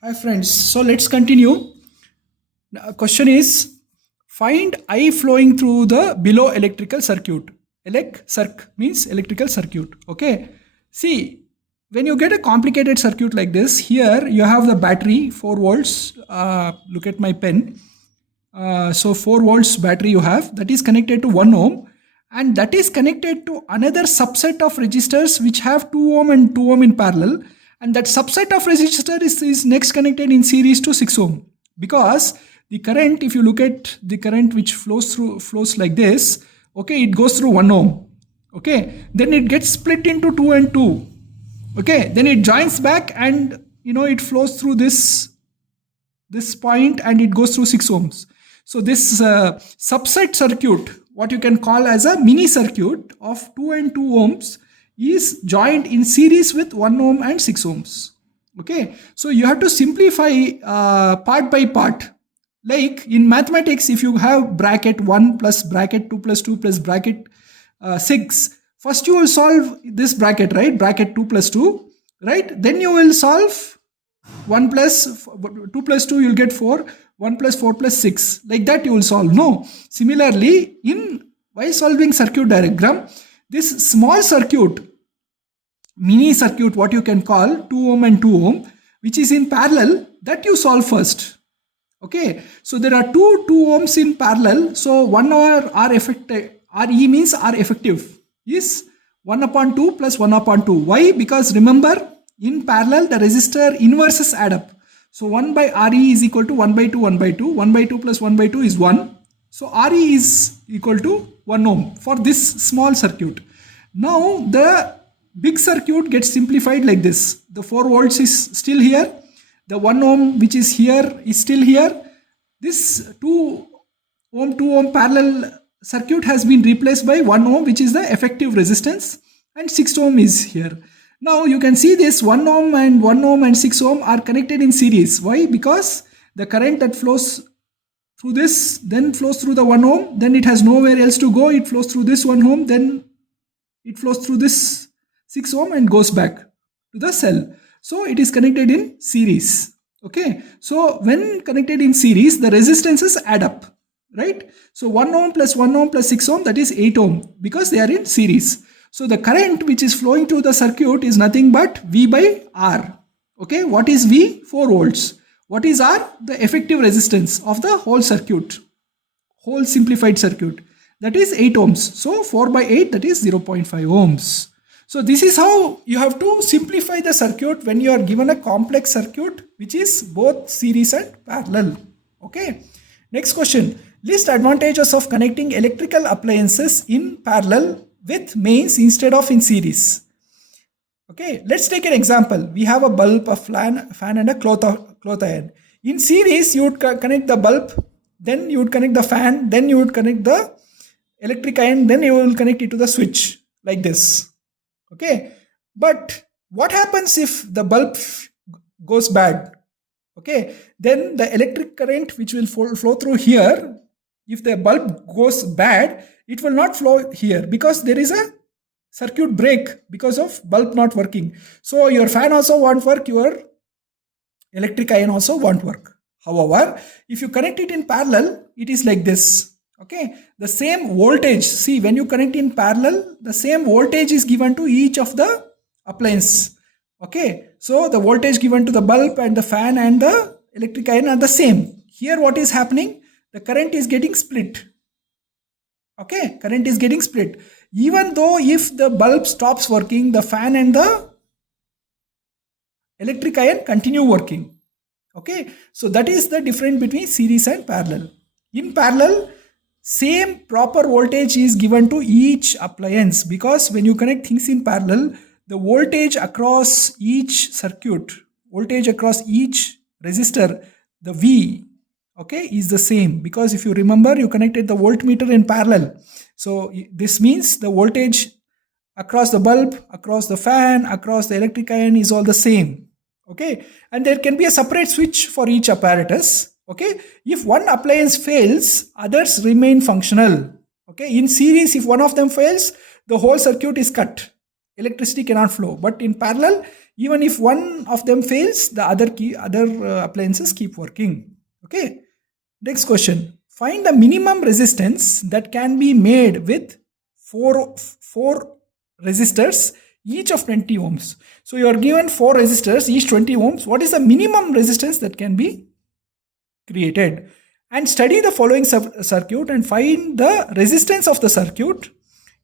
Hi friends, so let's continue. Now, question is find I flowing through the below electrical circuit. Circ means electrical circuit. Okay. See, when you get a complicated circuit like this, here you have the battery 4 volts. Look at my pen. So 4 volts battery you have that is connected to 1 ohm, and that is connected to another subset of resistors which have 2 ohm and 2 ohm in parallel, and that subset of resistor is next connected in series to 6 ohm. Because the current, if you look at the current which flows like this, okay, it goes through 1 ohm, okay, then it gets split into 2 and 2, okay, then it joins back, and it flows through this point and it goes through 6 ohms. So this subset circuit, what you can call as a mini circuit of 2 and 2 ohms, is joined in series with 1 ohm and 6 ohms. Okay, so you have to simplify part by part. Like in mathematics, if you have bracket 1 plus bracket 2 plus 2 plus bracket 6, first you will solve this bracket, right? Bracket 2 plus 2, right? Then you will solve 1 plus 2 plus 2, you'll get 4, 1 plus 4 plus 6, like that you will solve. No, similarly, while solving circuit diagram, this small circuit, mini circuit, what you can call 2 ohm and 2 ohm, which is in parallel, that you solve first. Okay, so there are two 2 ohms in parallel, so 1 over R effective, Re means R effective is 1 upon 2 plus 1 upon 2. Why? Because remember, in parallel the resistor inverses add up. So 1 by Re is equal to 1 by 2, 1 by 2, 1 by 2 plus 1 by 2 is 1. So Re is equal to 1 ohm for this small circuit. Now the big circuit gets simplified like this. The 4 volts is still here. The 1 ohm which is here is still here. This 2 ohm parallel circuit has been replaced by 1 ohm, which is the effective resistance, and 6 ohm is here. Now you can see this 1 ohm and 6 ohm are connected in series. Why? Because the current that flows through this then flows through the 1 ohm, then it has nowhere else to go, it flows through this 1 ohm, then it flows through this 6 ohm and goes back to the cell. So it is connected in series. Okay, so when connected in series, the resistances add up, right? So 1 ohm plus 1 ohm plus 6 ohm, that is 8 ohm, because they are in series. So the current which is flowing through the circuit is nothing but V by R. Okay, what is V? 4 volts. What is R? The effective resistance of the whole circuit, whole simplified circuit, that is 8 ohms. So 4 by 8, that is 0.5 ohms. So this is how you have to simplify the circuit when you are given a complex circuit which is both series and parallel. Okay. Next question. List advantages of connecting electrical appliances in parallel with mains instead of in series. Okay, let's take an example. We have a bulb, a fan and a cloth iron. In series, you would connect the bulb, then you would connect the fan, then you would connect the electric iron, then you will connect it to the switch like this. Okay, but what happens if the bulb goes bad? Okay, then the electric current which will flow through here, if the bulb goes bad, it will not flow here because there is a circuit break because of bulb not working. So your fan also won't work, your electric iron also won't work. However, if you connect it in parallel, it is like this. Okay, the same voltage, see, when you connect in parallel, the same voltage is given to each of the appliance. Okay, so the voltage given to the bulb and the fan and the electric iron are the same. Here what is happening? The current is getting split. Okay, current is getting split. Even though if the bulb stops working, the fan and the electric iron continue working. Okay, so that is the difference between series and parallel. In parallel, same proper voltage is given to each appliance, because when you connect things in parallel, the voltage across each circuit, voltage across each resistor, the V, okay, is the same. Because if you remember, you connected the voltmeter in parallel. So this means the voltage across the bulb, across the fan, across the electric iron is all the same. Okay, and there can be a separate switch for each apparatus. Okay, if one appliance fails, others remain functional. Okay, in series, if one of them fails, the whole circuit is cut, electricity cannot flow. But in parallel, Even if one of them fails, the other appliances keep working. Okay. Next question. Find the minimum resistance that can be made with four resistors, each of 20 ohms. So you are given 4 resistors, each 20 ohms. What is the minimum resistance that can be created? And study the following circuit and find the resistance of the circuit,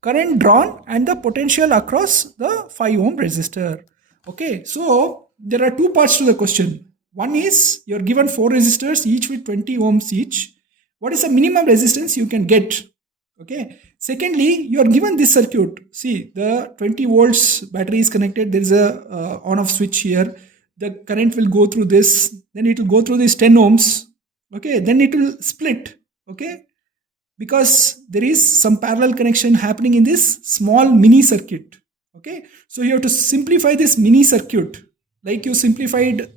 current drawn, and the potential across the 5 ohm resistor. Okay, so there are 2 parts to the question. One is you're given 4 resistors, each with 20 ohms each. What is the minimum resistance you can get? Okay. Secondly, you are given this circuit. See, the 20 volts battery is connected. There is a on-off switch here. The current will go through this. Then it will go through this 10 ohms. Okay. Then it will split. Okay. Because there is some parallel connection happening in this small mini circuit. Okay. So you have to simplify this mini circuit. Like you simplified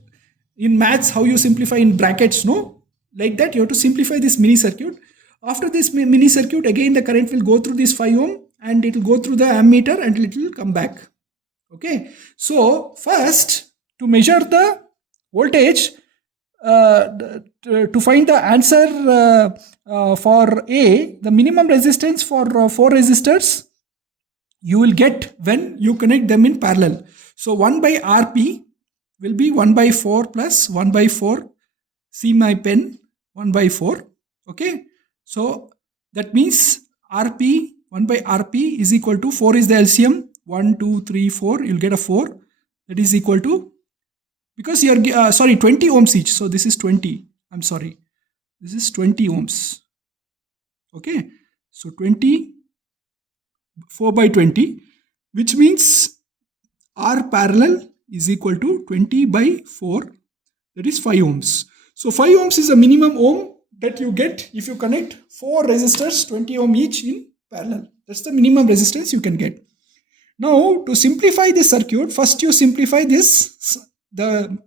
in maths, how you simplify in brackets, no? Like that, you have to simplify this mini circuit. After this mini circuit, again the current will go through this 5 ohm and it will go through the ammeter and it will come back. Okay. So first, to measure the voltage, to find the answer for A, the minimum resistance for 4 resistors you will get when you connect them in parallel. So 1 by Rp will be 1 by 4 plus 1 by 4. See my pen, 1 by 4. Okay. So that means Rp, 1 by Rp is equal to 4 is the LCM. 1, 2, 3, 4. You'll get a 4. That is equal to, because you're, 20 ohms each. So this is 20. I'm sorry. This is 20 ohms. Okay. So 20, 4 by 20, which means R parallel is equal to 20 by 4. That is 5 ohms. So 5 ohms is a minimum ohm that you get if you connect 4 resistors 20 ohm each in parallel. That's the minimum resistance you can get. Now to simplify this circuit, first you simplify this, the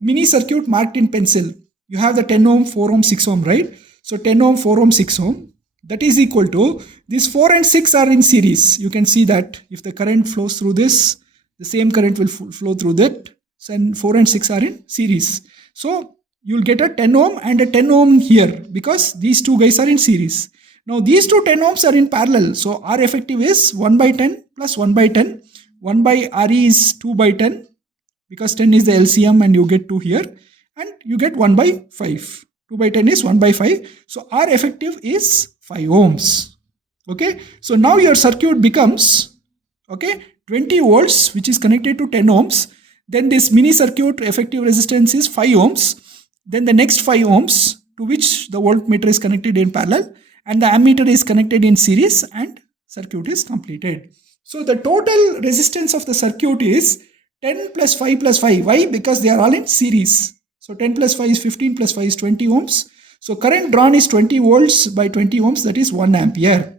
mini circuit marked in pencil. You have the 10 ohm, 4 ohm, 6 ohm, right? So 10 ohm, 4 ohm, 6 ohm, that is equal to, these 4 and 6 are in series. You can see that if the current flows through this, the same current will flow through that. And 4 and 6 are in series. So you'll get a 10 ohm and a 10 ohm here because these two guys are in series. Now these two 10 ohms are in parallel. So R effective is 1 by 10 plus 1 by 10. 1 by Re is 2 by 10 because 10 is the LCM and you get 2 here. And you get 1 by 5. 2 by 10 is 1 by 5. So R effective is 5 ohms. Okay. So now your circuit becomes, okay, 20 volts which is connected to 10 ohms. Then this mini circuit effective resistance is 5 ohms. Then the next 5 ohms to which the voltmeter is connected in parallel and the ammeter is connected in series and circuit is completed. So the total resistance of the circuit is 10 plus 5 plus 5. Why? Because they are all in series. So 10 plus 5 is 15 plus 5 is 20 ohms. So current drawn is 20 volts by 20 ohms, that is 1 ampere.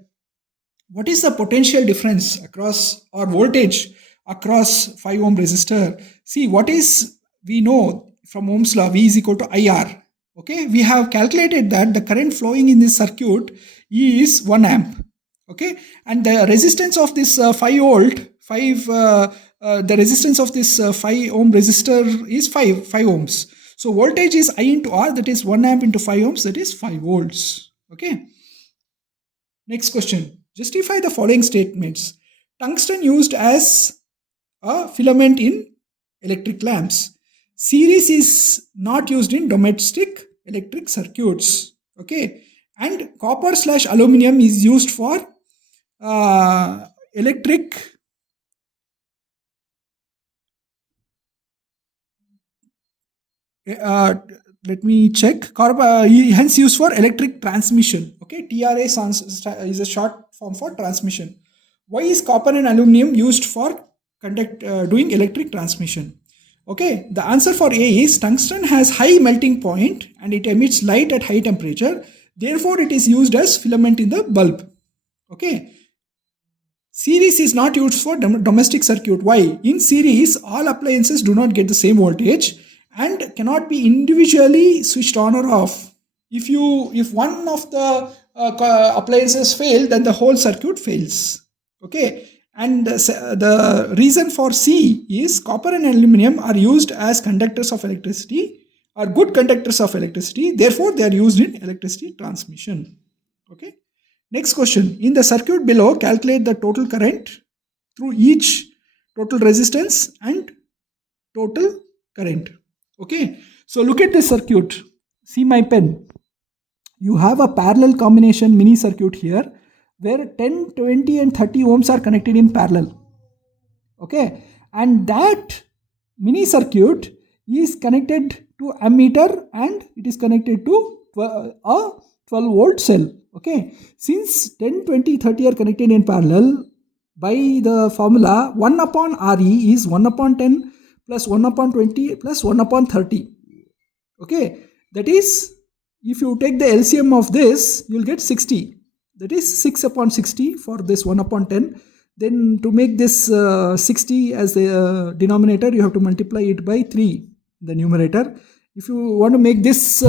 What is the potential difference across, or voltage across 5 ohm resistor? See, what is, we know from Ohm's law, V is equal to IR. Okay, we have calculated that the current flowing in this circuit is 1 amp. Okay, and the resistance of this 5 volt, the resistance of this 5 ohm resistor is 5 ohms. So voltage is I into R, that is 1 amp into 5 ohms, that is 5 volts. Okay. Next question. Justify the following statements. Tungsten used as a filament in electric lamps. Series is not used in domestic electric circuits. Okay. And copper/aluminum is used for electric let me check. Hence used for electric transmission. Okay, TRA is a short form for transmission. Why is copper and aluminum used for doing electric transmission? Okay, the answer for A is tungsten has high melting point and it emits light at high temperature. Therefore, it is used as filament in the bulb. Okay. Series is not used for domestic circuit. Why? In series, all appliances do not get the same voltage and cannot be individually switched on or off. If one of the appliances fail, then the whole circuit fails. Okay. And the reason for C is copper and aluminum are used as conductors of electricity, are good conductors of electricity. Therefore, they are used in electricity transmission. Okay. Next question. In the circuit below, calculate the total current through each total resistance and total current. Okay. So look at this circuit. See my pen. You have a parallel combination mini circuit here where 10, 20 and 30 ohms are connected in parallel. Okay. And that mini circuit is connected to ammeter and it is connected to a 12 volt cell. Okay. Since 10, 20, 30 are connected in parallel, by the formula 1 upon Re is 1 upon 10 plus 1 upon 20 plus 1 upon 30. Okay. That is, if you take the LCM of this, you will get 60. That is 6 upon 60 for this 1 upon 10. Then to make this 60 as the denominator, you have to multiply it by 3, the numerator. If you want to make this